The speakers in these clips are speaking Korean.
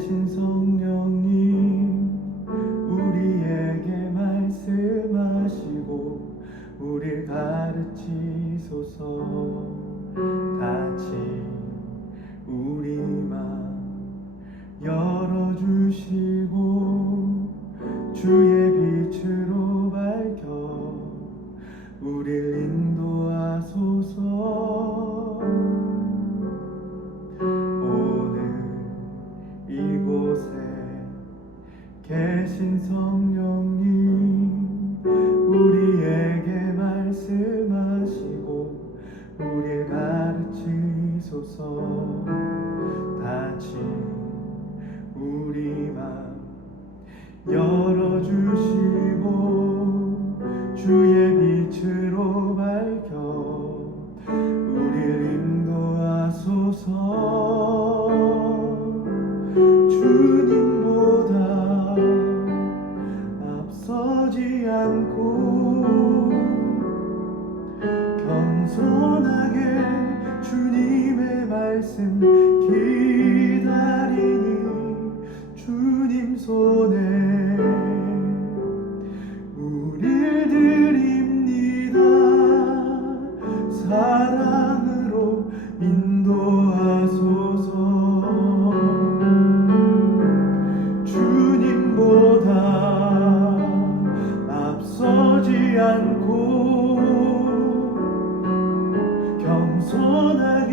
계신 성령님 우리에게 말씀하시고 우릴 가르치소서. 같이 우리 맘 열어주시고 주의 빛으로 밝혀 우릴 인도하소서. 오늘 이곳에 계신 성령님 우리에게 말씀하시고 우릴 가르치소서. 같이 우리 맘 열어주시고 주의 빛으로 밝혀 우릴 인도하소서. 주님보다 앞서지 않고 겸손하게 주님의 말씀 기다리니 주님 손에 우릴 드립니다. 사랑으로 인도하소서. 주님보다 앞서지 않고 겸손하게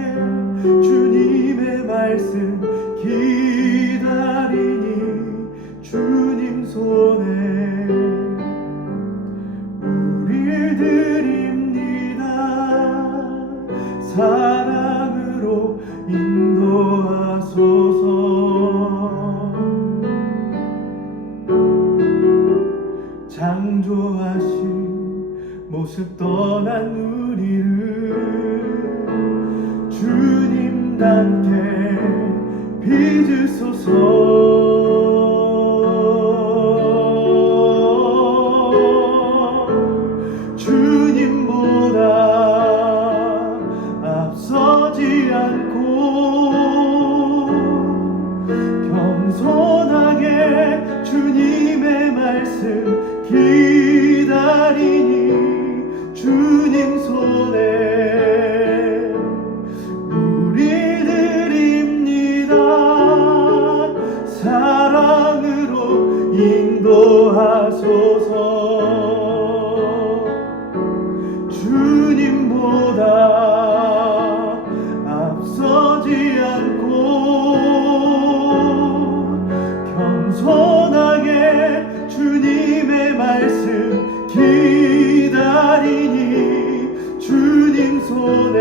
주님의 말씀 기다리니 주님 손에 우릴 드립니다. 사랑으로 인도하소서. 창조하신 모습 떠난 우리를 주님답게 빚으소서. 주님보다 앞서지 않고 겸손하게 주님의 말씀 기다리니 주님 손에 우릴 드립니다. 사랑으로 인도하소서. 주님보다 앞서지 않고 겸손하게 주님의 말씀 기다리니 주님 손에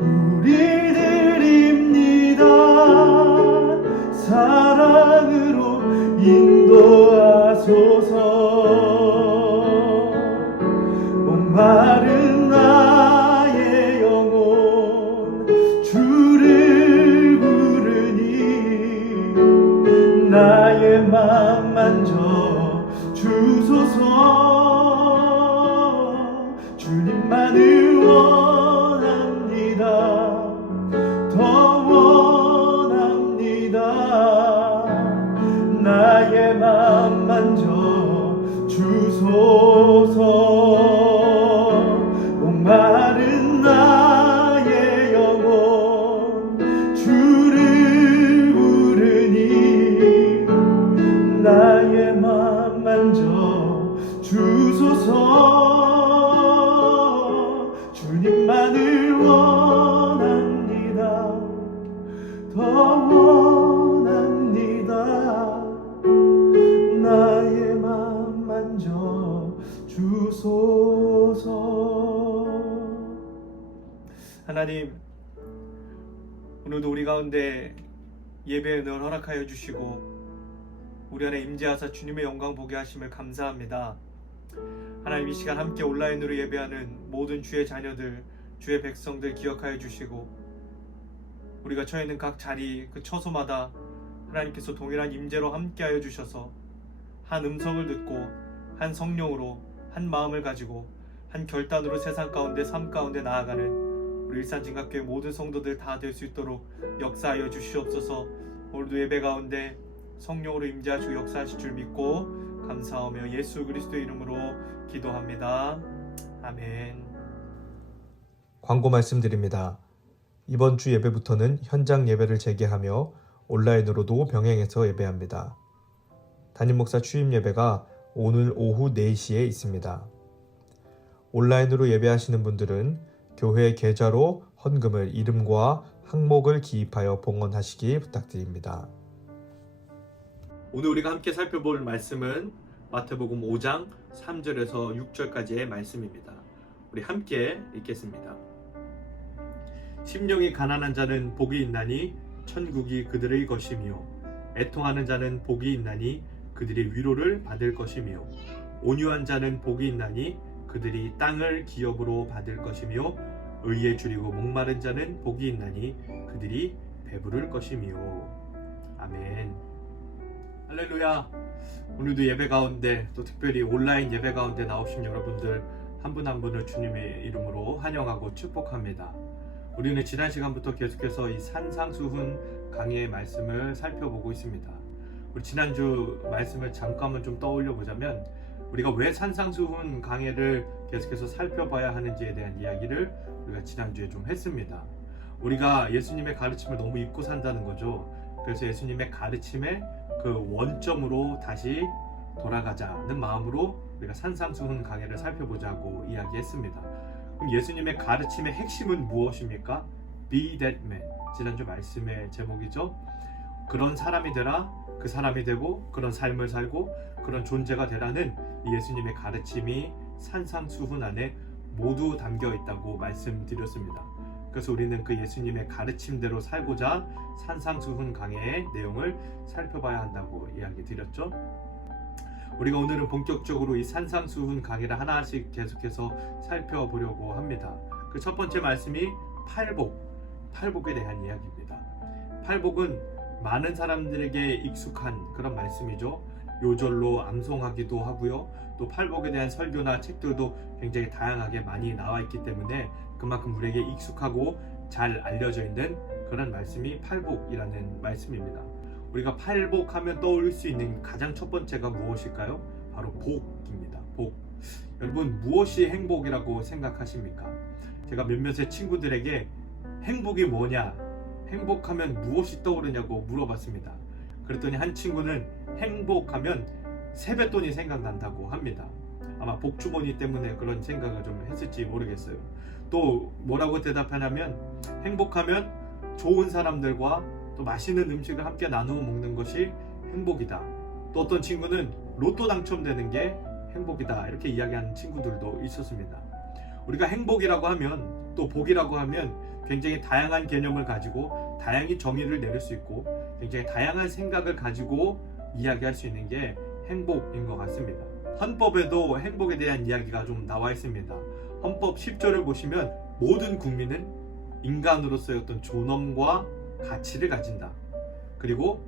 우릴 드립니다. 사랑으로 인도하소서. 목마른 나의 영혼 주를 부르니 나의 맘 만져 주소서. 주님만을 원합니다. 더 원합니다. 나의 맘 만져 주소서. 목마른 나의 영혼 주를 부르니 나의 맘 만져 주소서. 주님만을 원합니다. 더 원합니다. 나의 맘 만져 주소서. 하나님, 오늘도 우리 가운데 예배의 은혜를 허락하여 주시고 우리 안에 임재하사 주님의 영광 보게 하심을 감사합니다. 하나님, 이 시간 함께 온라인으로 예배하는 모든 주의 자녀들, 주의 백성들 기억하여 주시고 우리가 처해 있는 각 자리, 그 처소마다 하나님께서 동일한 임재로 함께하여 주셔서 한 음성을 듣고 한 성령으로 한 마음을 가지고 한 결단으로 세상 가운데 삶 가운데 나아가는 우리 일산진각교회 모든 성도들 다 될 수 있도록 역사하여 주시옵소서. 오늘도 예배 가운데 성령으로 임재하시고 역사하실 줄 믿고 감사하며 예수 그리스도의 이름으로 기도합니다. 아멘. 광고 말씀드립니다. 이번 주 예배부터는 현장 예배를 재개하며 온라인으로도 병행해서 예배합니다. 담임 목사 취임 예배가 오늘 오후 4시에 있습니다. 온라인으로 예배하시는 분들은 교회 계좌로 헌금을 이름과 항목을 기입하여 봉헌하시기 부탁드립니다. 오늘 우리가 함께 살펴볼 말씀은 마태복음 5장 3절에서 6절까지의 말씀입니다. 우리 함께 읽겠습니다. 심령이 가난한 자는 복이 있나니 천국이 그들의 것이며 애통하는 자는 복이 있나니 그들이 위로를 받을 것이며 온유한 자는 복이 있나니 그들이 땅을 기업으로 받을 것이며 의에 줄이고 목마른 자는 복이 있나니 그들이 배부를 것이며. 아멘. 할렐루야. 오늘도 예배 가운데 또 특별히 온라인 예배 가운데 나오신 여러분들 한 분 한 분을 주님의 이름으로 환영하고 축복합니다. 우리는 지난 시간부터 계속해서 이 산상수훈 강해의 말씀을 살펴보고 있습니다. 우리 지난주 말씀을 잠깐만 좀 떠올려 보자면 우리가 왜 산상수훈 강해를 계속해서 살펴봐야 하는지에 대한 이야기를 우리가 지난주에 좀 했습니다. 우리가 예수님의 가르침을 너무 잊고 산다는 거죠. 그래서 예수님의 가르침의 그 원점으로 다시 돌아가자는 마음으로 우리가 산상수훈 강해를 살펴보자고 이야기했습니다. 그럼 예수님의 가르침의 핵심은 무엇입니까? Be that man. 지난주 말씀의 제목이죠. 그런 사람이 되라. 그 사람이 되고 그런 삶을 살고 그런 존재가 되라는 이 예수님의 가르침이 산상수훈 안에 모두 담겨 있다고 말씀드렸습니다. 그래서 우리는 그 예수님의 가르침대로 살고자 산상수훈 강해의 내용을 살펴봐야 한다고 이야기 드렸죠. 우리가 오늘은 본격적으로 이 산상수훈 강해를 하나씩 계속해서 살펴보려고 합니다. 그 첫 번째 말씀이 팔복에 대한 이야기입니다. 팔복은 많은 사람들에게 익숙한 그런 말씀이죠. 요절로 암송하기도 하고요. 또 팔복에 대한 설교나 책들도 굉장히 다양하게 많이 나와 있기 때문에 그만큼 우리에게 익숙하고 잘 알려져 있는 그런 말씀이 팔복이라는 말씀입니다. 우리가 팔복하면 떠올릴 수 있는 가장 첫 번째가 무엇일까요? 바로 복입니다. 복. 여러분 무엇이 행복이라고 생각하십니까? 제가 몇몇의 친구들에게 행복이 뭐냐? 행복하면 무엇이 떠오르냐고 물어봤습니다. 그랬더니 한 친구는 행복하면 세뱃돈이 생각난다고 합니다. 아마 복주머니 때문에 그런 생각을 좀 했을지 모르겠어요. 또 뭐라고 대답하냐면 행복하면 좋은 사람들과 또 맛있는 음식을 함께 나누어 먹는 것이 행복이다. 또 어떤 친구는 로또 당첨되는 게 행복이다. 이렇게 이야기하는 친구들도 있었습니다. 우리가 행복이라고 하면 또 복이라고 하면 굉장히 다양한 개념을 가지고 다양히 정의를 내릴 수 있고 굉장히 다양한 생각을 가지고 이야기할 수 있는 게 행복인 것 같습니다. 헌법에도 행복에 대한 이야기가 좀 나와 있습니다. 헌법 10조를 보시면 모든 국민은 인간으로서의 어떤 존엄과 가치를 가진다. 그리고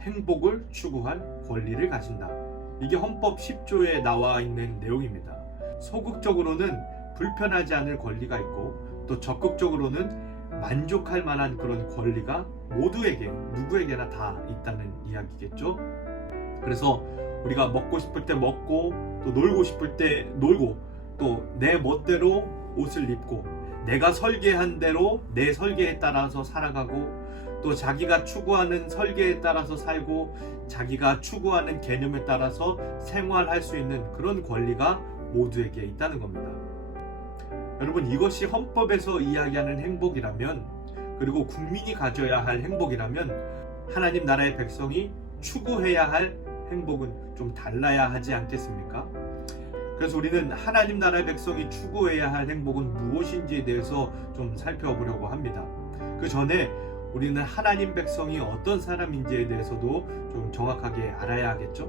행복을 추구할 권리를 가진다. 이게 헌법 10조에 나와 있는 내용입니다. 소극적으로는 불편하지 않을 권리가 있고 또 적극적으로는 만족할 만한 그런 권리가 모두에게 누구에게나 다 있다는 이야기겠죠. 그래서 우리가 먹고 싶을 때 먹고 또 놀고 싶을 때 놀고 또 내 멋대로 옷을 입고 내가 설계한 대로 내 설계에 따라서 살아가고 또 자기가 추구하는 설계에 따라서 살고 자기가 추구하는 개념에 따라서 생활할 수 있는 그런 권리가 모두에게 있다는 겁니다. 여러분 이것이 헌법에서 이야기하는 행복이라면 그리고 국민이 가져야 할 행복이라면 하나님 나라의 백성이 추구해야 할 행복은 좀 달라야 하지 않겠습니까? 그래서 우리는 하나님 나라의 백성이 추구해야 할 행복은 무엇인지에 대해서 좀 살펴보려고 합니다. 그 전에 우리는 하나님 백성이 어떤 사람인지에 대해서도 좀 정확하게 알아야 하겠죠?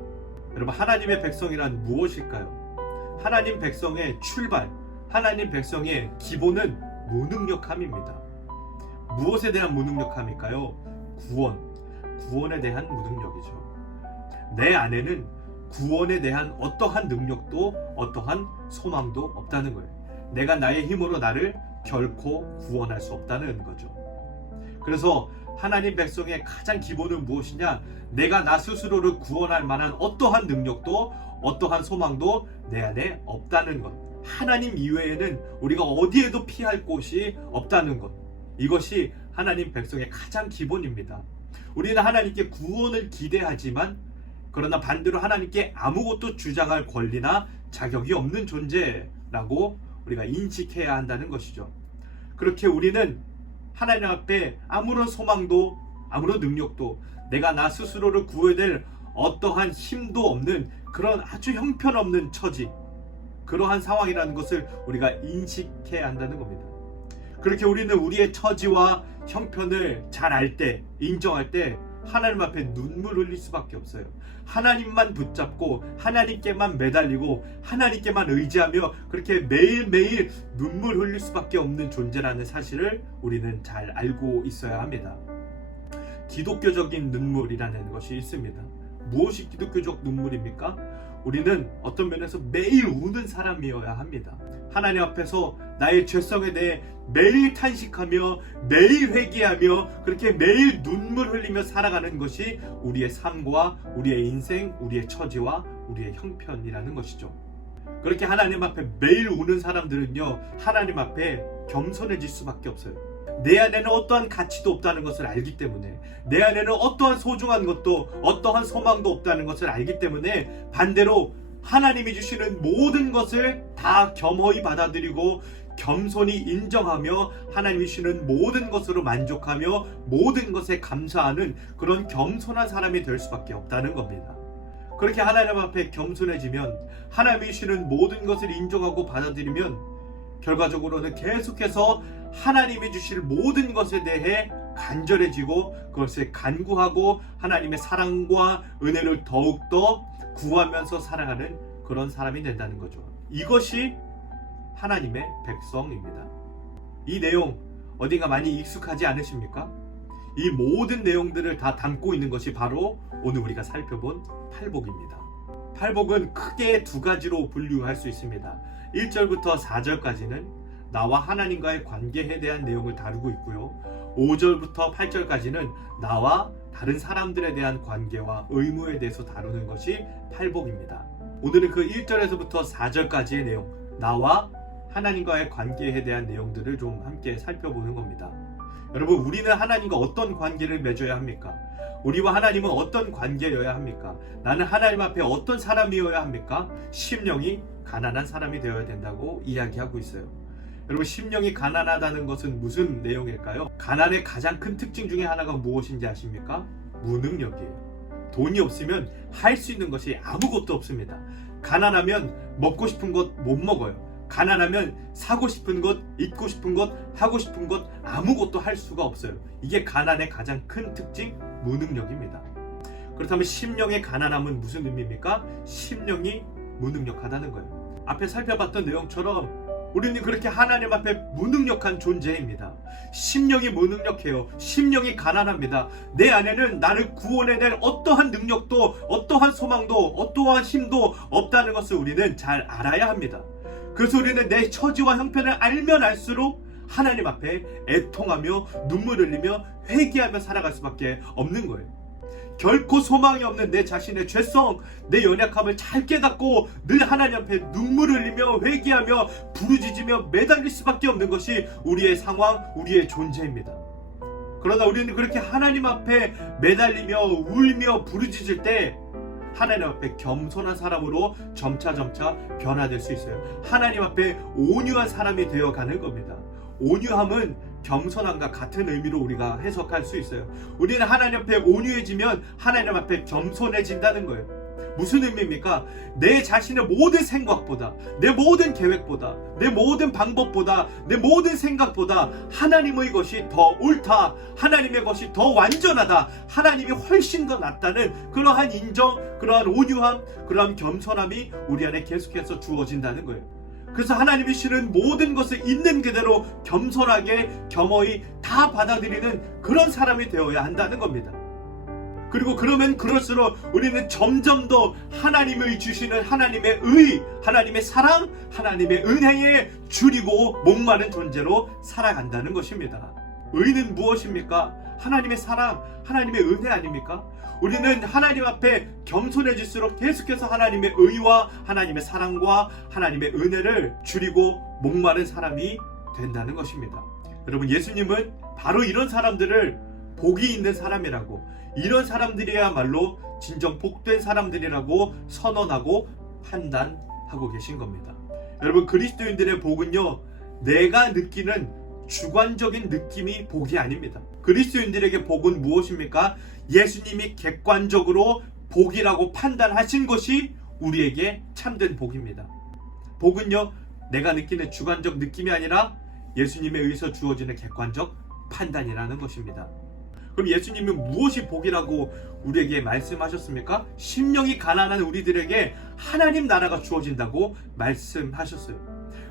여러분 하나님의 백성이란 무엇일까요? 하나님 백성의 출발, 하나님 백성의 기본은 무능력함입니다. 무엇에 대한 무능력함일까요? 구원에 대한 무능력이죠. 내 안에는 구원에 대한 어떠한 능력도 어떠한 소망도 없다는 거예요. 내가 나의 힘으로 나를 결코 구원할 수 없다는 거죠. 그래서 하나님 백성의 가장 기본은 무엇이냐? 내가 나 스스로를 구원할 만한 어떠한 능력도 어떠한 소망도 내 안에 없다는 것. 하나님 이외에는 우리가 어디에도 피할 곳이 없다는 것. 이것이 하나님 백성의 가장 기본입니다. 우리는 하나님께 구원을 기대하지만 그러나 반대로 하나님께 아무것도 주장할 권리나 자격이 없는 존재라고 우리가 인식해야 한다는 것이죠. 그렇게 우리는 하나님 앞에 아무런 소망도 아무런 능력도 내가 나 스스로를 구해낼 어떠한 힘도 없는 그런 아주 형편없는 처지, 그러한 상황이라는 것을 우리가 인식해야 한다는 겁니다. 그렇게 우리는 우리의 처지와 형편을 잘 알 때, 인정할 때 하나님 앞에 눈물 흘릴 수밖에 없어요. 하나님만 붙잡고 하나님께만 매달리고 하나님께만 의지하며 그렇게 매일매일 눈물 흘릴 수밖에 없는 존재라는 사실을 우리는 잘 알고 있어야 합니다. 기독교적인 눈물이라는 것이 있습니다. 무엇이 기독교적 눈물입니까? 우리는 어떤 면에서 매일 우는 사람이어야 합니다. 하나님 앞에서 나의 죄성에 대해 매일 탄식하며 매일 회개하며 그렇게 매일 눈물 흘리며 살아가는 것이 우리의 삶과 우리의 인생, 우리의 처지와 우리의 형편이라는 것이죠. 그렇게 하나님 앞에 매일 우는 사람들은요, 하나님 앞에 겸손해질 수밖에 없어요. 내 안에는 어떠한 가치도 없다는 것을 알기 때문에, 내 안에는 어떠한 소중한 것도 어떠한 소망도 없다는 것을 알기 때문에 반대로 하나님이 주시는 모든 것을 다 겸허히 받아들이고 겸손히 인정하며 하나님이 주시는 모든 것으로 만족하며 모든 것에 감사하는 그런 겸손한 사람이 될 수밖에 없다는 겁니다. 그렇게 하나님 앞에 겸손해지면 하나님이 주시는 모든 것을 인정하고 받아들이면 결과적으로는 계속해서 하나님이 주실 모든 것에 대해 간절해지고 그것을 간구하고 하나님의 사랑과 은혜를 더욱더 구하면서 살아가는 그런 사람이 된다는 거죠. 이것이 하나님의 백성입니다. 이 내용 어딘가 많이 익숙하지 않으십니까? 이 모든 내용들을 다 담고 있는 것이 바로 오늘 우리가 살펴본 팔복입니다. 팔복은 크게 두 가지로 분류할 수 있습니다. 1절부터 4절까지는 나와 하나님과의 관계에 대한 내용을 다루고 있고요. 5절부터 8절까지는 나와 다른 사람들에 대한 관계와 의무에 대해서 다루는 것이 팔복입니다. 오늘은 그 1절에서부터 4절까지의 내용, 나와 하나님과의 관계에 대한 내용들을 좀 함께 살펴보는 겁니다. 여러분, 우리는 하나님과 어떤 관계를 맺어야 합니까? 우리와 하나님은 어떤 관계여야 합니까? 나는 하나님 앞에 어떤 사람이어야 합니까? 심령이 가난한 사람이 되어야 된다고 이야기하고 있어요. 여러분, 심령이 가난하다는 것은 무슨 내용일까요? 가난의 가장 큰 특징 중에 하나가 무엇인지 아십니까? 무능력이에요. 돈이 없으면 할 수 있는 것이 아무것도 없습니다. 가난하면 먹고 싶은 것 못 먹어요. 가난하면 사고 싶은 것, 입고 싶은 것, 하고 싶은 것 아무것도 할 수가 없어요. 이게 가난의 가장 큰 특징, 무능력입니다. 그렇다면 심령의 가난함은 무슨 의미입니까? 심령이 무능력하다는 거예요. 앞에 살펴봤던 내용처럼 우리는 그렇게 하나님 앞에 무능력한 존재입니다. 심령이 무능력해요. 심령이 가난합니다. 내 안에는 나를 구원해낼 어떠한 능력도 어떠한 소망도 어떠한 힘도 없다는 것을 우리는 잘 알아야 합니다. 그래서 우리는 내 처지와 형편을 알면 알수록 하나님 앞에 애통하며 눈물 흘리며 회개하며 살아갈 수밖에 없는 거예요. 결코 소망이 없는 내 자신의 죄성, 내 연약함을 잘 깨닫고 늘 하나님 앞에 눈물 흘리며 회개하며 부르짖으며 매달릴 수밖에 없는 것이 우리의 상황, 우리의 존재입니다. 그러나 우리는 그렇게 하나님 앞에 매달리며 울며 부르짖을 때 하나님 앞에 겸손한 사람으로 점차 변화될 수 있어요. 하나님 앞에 온유한 사람이 되어가는 겁니다. 온유함은 겸손함과 같은 의미로 우리가 해석할 수 있어요. 우리는 하나님 앞에 온유해지면 하나님 앞에 겸손해진다는 거예요. 무슨 의미입니까? 내 자신의 모든 생각보다, 내 모든 계획보다, 내 모든 방법보다, 내 모든 생각보다 하나님의 것이 더 옳다, 하나님의 것이 더 완전하다, 하나님이 훨씬 더 낫다는 그러한 인정, 그러한 온유함, 그러한 겸손함이 우리 안에 계속해서 주어진다는 거예요. 그래서 하나님이 주시는 모든 것을 있는 그대로 겸손하게 겸허히 다 받아들이는 그런 사람이 되어야 한다는 겁니다. 그리고 그러면 그럴수록 우리는 점점 더 하나님의 주시는 하나님의 의, 하나님의 사랑, 하나님의 은혜에 줄이고 목마른 존재로 살아간다는 것입니다. 의는 무엇입니까? 하나님의 사랑, 하나님의 은혜 아닙니까? 우리는 하나님 앞에 겸손해질수록 계속해서 하나님의 의와 하나님의 사랑과 하나님의 은혜를 줄이고 목마른 사람이 된다는 것입니다. 여러분, 예수님은 바로 이런 사람들을 복이 있는 사람이라고, 이런 사람들이야말로 진정 복된 사람들이라고 선언하고 판단하고 계신 겁니다. 여러분, 그리스도인들의 복은요, 내가 느끼는 주관적인 느낌이 복이 아닙니다. 그리스도인들에게 복은 무엇입니까? 예수님이 객관적으로 복이라고 판단하신 것이 우리에게 참된 복입니다. 복은요, 내가 느끼는 주관적 느낌이 아니라 예수님에 의해서 주어지는 객관적 판단이라는 것입니다. 그럼 예수님은 무엇이 복이라고 우리에게 말씀하셨습니까? 심령이 가난한 우리들에게 하나님 나라가 주어진다고 말씀하셨어요.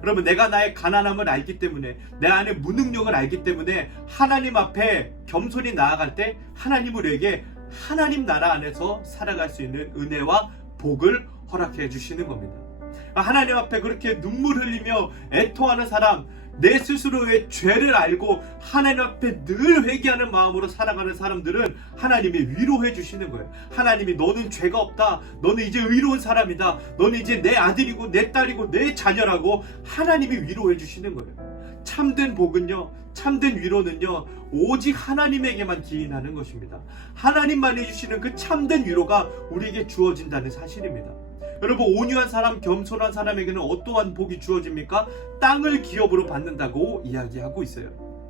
여러분, 내가 나의 가난함을 알기 때문에, 내 안에 무능력을 알기 때문에 하나님 앞에 겸손히 나아갈 때 하나님은 우리에게 하나님 나라 안에서 살아갈 수 있는 은혜와 복을 허락해 주시는 겁니다. 하나님 앞에 그렇게 눈물 흘리며 애통하는 사람, 내 스스로의 죄를 알고 하나님 앞에 늘 회개하는 마음으로 살아가는 사람들은 하나님이 위로해 주시는 거예요. 하나님이 너는 죄가 없다, 너는 이제 의로운 사람이다, 너는 이제 내 아들이고 내 딸이고 내 자녀라고 하나님이 위로해 주시는 거예요. 참된 복은요, 참된 위로는요, 오직 하나님에게만 기인하는 것입니다. 하나님만 해주시는 그 참된 위로가 우리에게 주어진다는 사실입니다. 여러분, 온유한 사람, 겸손한 사람에게는 어떠한 복이 주어집니까? 땅을 기업으로 받는다고 이야기하고 있어요.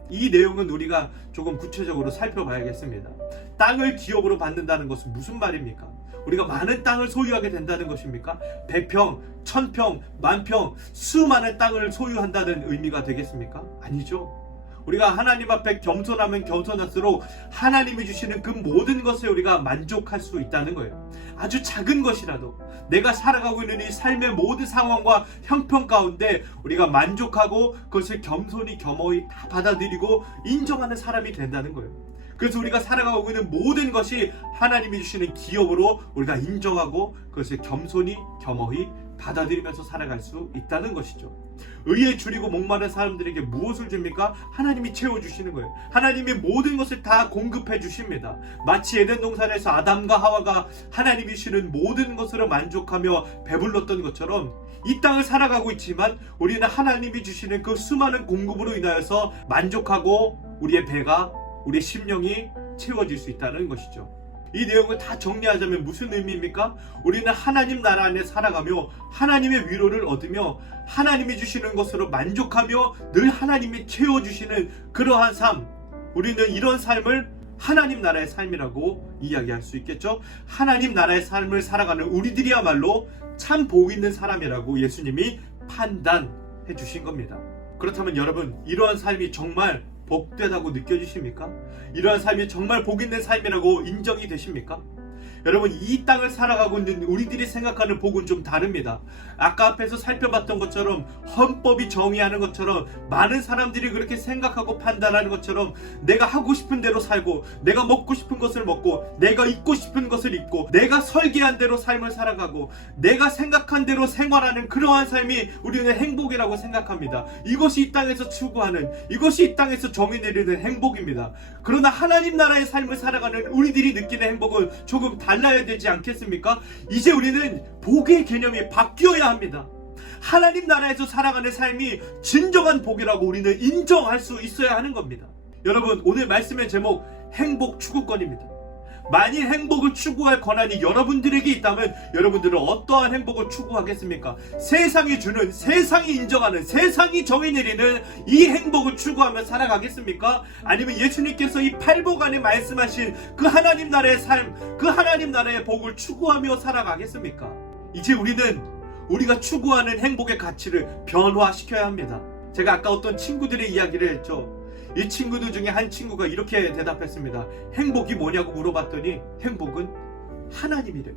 이 내용은 우리가 조금 구체적으로 살펴봐야겠습니다. 땅을 기업으로 받는다는 것은 무슨 말입니까? 우리가 많은 땅을 소유하게 된다는 것입니까? 100평, 1000평, 10,000평, 수많은 땅을 소유한다는 의미가 되겠습니까? 아니죠. 우리가 하나님 앞에 겸손하면 겸손할수록 하나님이 주시는 그 모든 것에 우리가 만족할 수 있다는 거예요. 아주 작은 것이라도 내가 살아가고 있는 이 삶의 모든 상황과 형편 가운데 우리가 만족하고 그것을 겸손히 겸허히 다 받아들이고 인정하는 사람이 된다는 거예요. 그래서 우리가 살아가고 있는 모든 것이 하나님이 주시는 기업으로 우리가 인정하고 그것을 겸손히 겸허히 받아들이면서 살아갈 수 있다는 것이죠. 의에 줄이고 목마른 사람들에게 무엇을 줍니까? 하나님이 채워주시는 거예요. 하나님이 모든 것을 다 공급해 주십니다. 마치 에덴 동산에서 아담과 하와가 하나님이 주시는 모든 것으로 만족하며 배불렀던 것처럼 이 땅을 살아가고 있지만 우리는 하나님이 주시는 그 수많은 공급으로 인하여서 만족하고 우리의 배가, 우리의 심령이 채워질 수 있다는 것이죠. 이 내용을 다 정리하자면 무슨 의미입니까? 우리는 하나님 나라 안에 살아가며 하나님의 위로를 얻으며 하나님이 주시는 것으로 만족하며 늘 하나님이 채워주시는 그러한 삶, 우리는 이런 삶을 하나님 나라의 삶이라고 이야기할 수 있겠죠. 하나님 나라의 삶을 살아가는 우리들이야말로 참 복 있는 사람이라고 예수님이 판단해 주신 겁니다. 그렇다면 여러분, 이러한 삶이 정말 복되다고 느껴지십니까? 이러한 삶이 정말 복 있는 삶이라고 인정이 되십니까? 여러분, 이 땅을 살아가고 있는 우리들이 생각하는 복은 좀 다릅니다. 아까 앞에서 살펴봤던 것처럼 헌법이 정의하는 것처럼 많은 사람들이 그렇게 생각하고 판단하는 것처럼 내가 하고 싶은 대로 살고 내가 먹고 싶은 것을 먹고 내가 입고 싶은 것을 입고 내가 설계한 대로 삶을 살아가고 내가 생각한 대로 생활하는 그러한 삶이 우리는 행복이라고 생각합니다. 이것이 이 땅에서 추구하는, 이것이 이 땅에서 정의 내리는 행복입니다. 그러나 하나님 나라의 삶을 살아가는 우리들이 느끼는 행복은 조금 달라야 되지 않겠습니까? 이제 우리는 복의 개념이 바뀌어야 합니다. 하나님 나라에서 살아가는 삶이 진정한 복이라고 우리는 인정할 수 있어야 하는 겁니다. 여러분, 오늘 말씀의 제목 행복 추구권입니다. 만일 행복을 추구할 권한이 여러분들에게 있다면 여러분들은 어떠한 행복을 추구하겠습니까? 세상이 주는, 세상이 인정하는, 세상이 정의 내리는 이 행복을 추구하며 살아가겠습니까? 아니면 예수님께서 이 팔복 안에 말씀하신 그 하나님 나라의 삶, 그 하나님 나라의 복을 추구하며 살아가겠습니까? 이제 우리는 우리가 추구하는 행복의 가치를 변화시켜야 합니다. 제가 아까 어떤 친구들의 이야기를 했죠. 이 친구들 중에 한 친구가 이렇게 대답했습니다. 행복이 뭐냐고 물어봤더니 행복은 하나님이래요.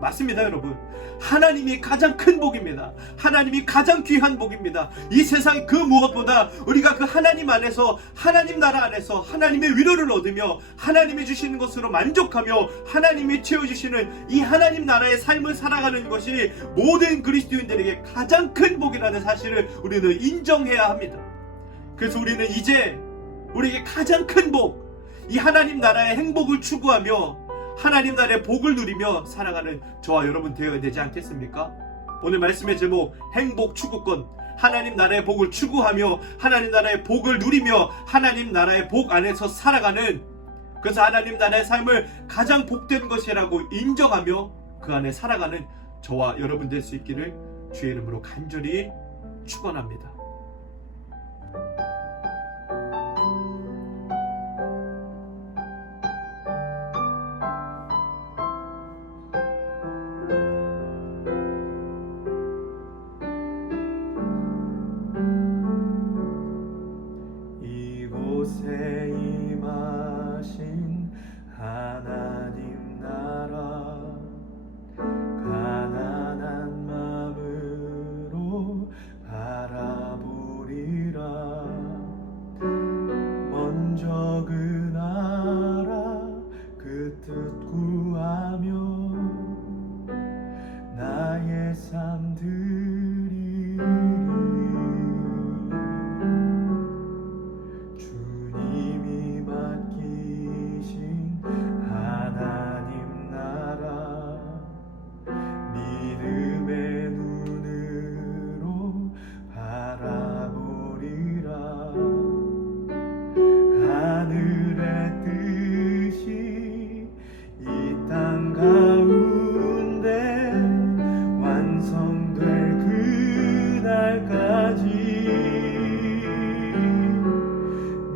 맞습니다, 여러분. 하나님이 가장 큰 복입니다. 하나님이 가장 귀한 복입니다. 이 세상 그 무엇보다 우리가 그 하나님 안에서, 하나님 나라 안에서 하나님의 위로를 얻으며 하나님이 주시는 것으로 만족하며 하나님이 채워주시는 이 하나님 나라의 삶을 살아가는 것이 모든 그리스도인들에게 가장 큰 복이라는 사실을 우리는 인정해야 합니다. 그래서 우리는 이제 우리에게 가장 큰 복, 이 하나님 나라의 행복을 추구하며 하나님 나라의 복을 누리며 살아가는 저와 여러분 되어야 되지 않겠습니까? 오늘 말씀의 제목, 행복 추구권. 하나님 나라의 복을 추구하며 하나님 나라의 복을 누리며 하나님 나라의 복 안에서 살아가는, 그래서 하나님 나라의 삶을 가장 복된 것이라고 인정하며 그 안에 살아가는 저와 여러분 될 수 있기를 주의 이름으로 간절히 축원합니다. 이곳에 임하신 하나님 나라, 가난한 마음으로 바라보리라. 먼저 그 나라 그 뜻 구하며 나의 삶 드리리. 주님이 맡기신 하나님 나라, 믿음의 눈으로 바라보리라. 하늘의 뜻이 이 땅 가운데 완성될 그날까지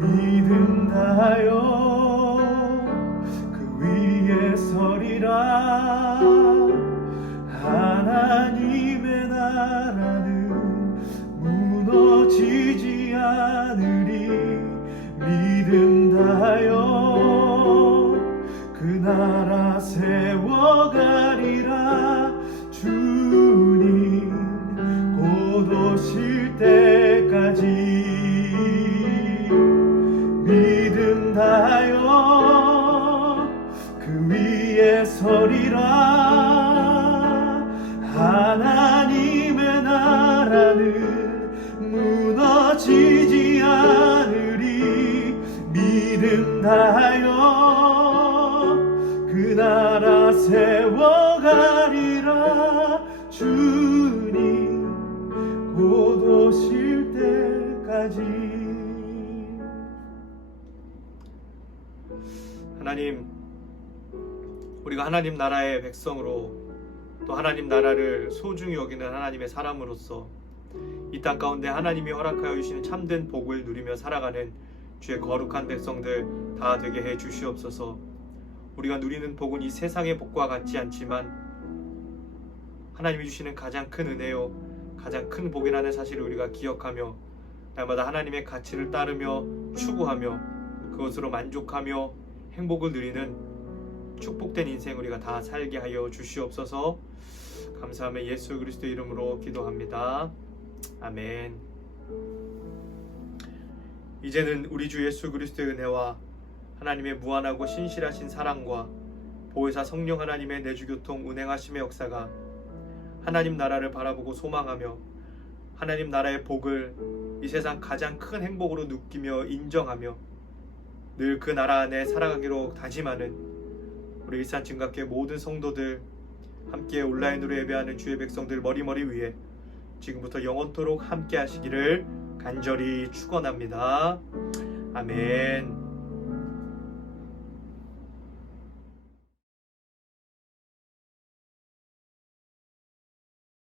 믿음 다하여 그 위에 서리라. 하나님의 나라는 무너지지 않으리. 믿음 다하여 그 나라 세워가리라. 주님 곧 오실 때까지 믿음 다하여 그 위에 서리라. 하나님의 나라는 무너지지 않으리. 믿음 다하여 그 나라 세워가리라. 주님 곧 오실 때까지. 하나님, 우리가 하나님 나라의 백성으로, 또 하나님 나라를 소중히 여기는 하나님의 사람으로서 이 땅 가운데 하나님이 허락하여 주시는 참된 복을 누리며 살아가는 주의 거룩한 백성들 다 되게 해 주시옵소서. 우리가 누리는 복은 이 세상의 복과 같지 않지만 하나님이 주시는 가장 큰 은혜요, 가장 큰 복이라는 사실을 우리가 기억하며 날마다 하나님의 가치를 따르며 추구하며 그것으로 만족하며 행복을 누리는 축복된 인생 우리가 다 살게 하여 주시옵소서. 감사하며 예수 그리스도 이름으로 기도합니다. 아멘. 이제는 우리 주 예수 그리스도의 은혜와 하나님의 무한하고 신실하신 사랑과 보혜사 성령 하나님의 내주교통 운행하심의 역사가 하나님 나라를 바라보고 소망하며 하나님 나라의 복을 이 세상 가장 큰 행복으로 느끼며 인정하며 늘 그 나라 안에 살아가기로 다짐하는 우리 일산 증각교회 모든 성도들, 함께 온라인으로 예배하는 주의 백성들 머리머리 위에 지금부터 영원토록 함께 하시기를 간절히 축원합니다. 아멘.